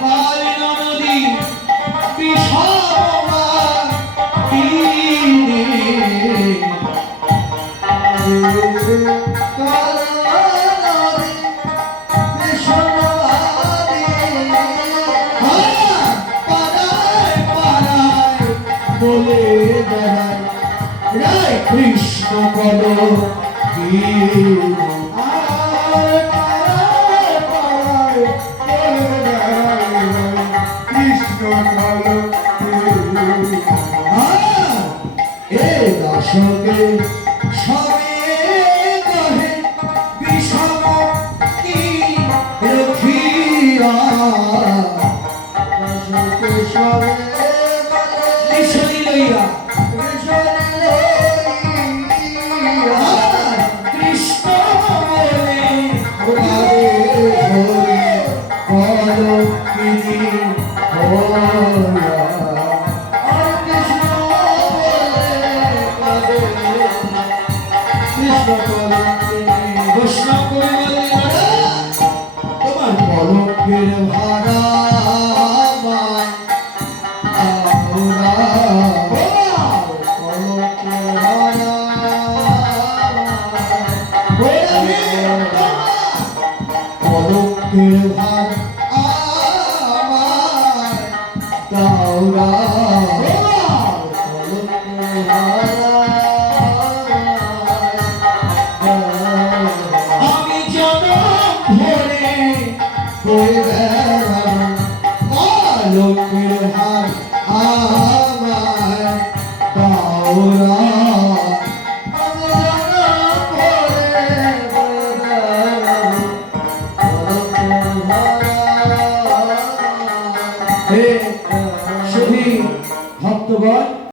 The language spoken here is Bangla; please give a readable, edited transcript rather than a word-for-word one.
পালন নদী বিষমাটিনে বলে বেড়ায় রায় কৃষ্ণ বল কি কৃষ্ণ বল এ দশকে সবে কহে বিষম কি রখিয়া দশকে সবে বিষণী লইয়া কৃষ্ণ বলে কলঙ্কিনী হইয়া বৈষ্ণব বলে তোমার কলঙ্কের ভাড়া কলঙ্কের ভার আমায় দাওরা কলঙ্কের ভার আমি জনম ভরে হয়ে বেড়াবো কলঙ্কের ভার আমায় দাওরা Hey!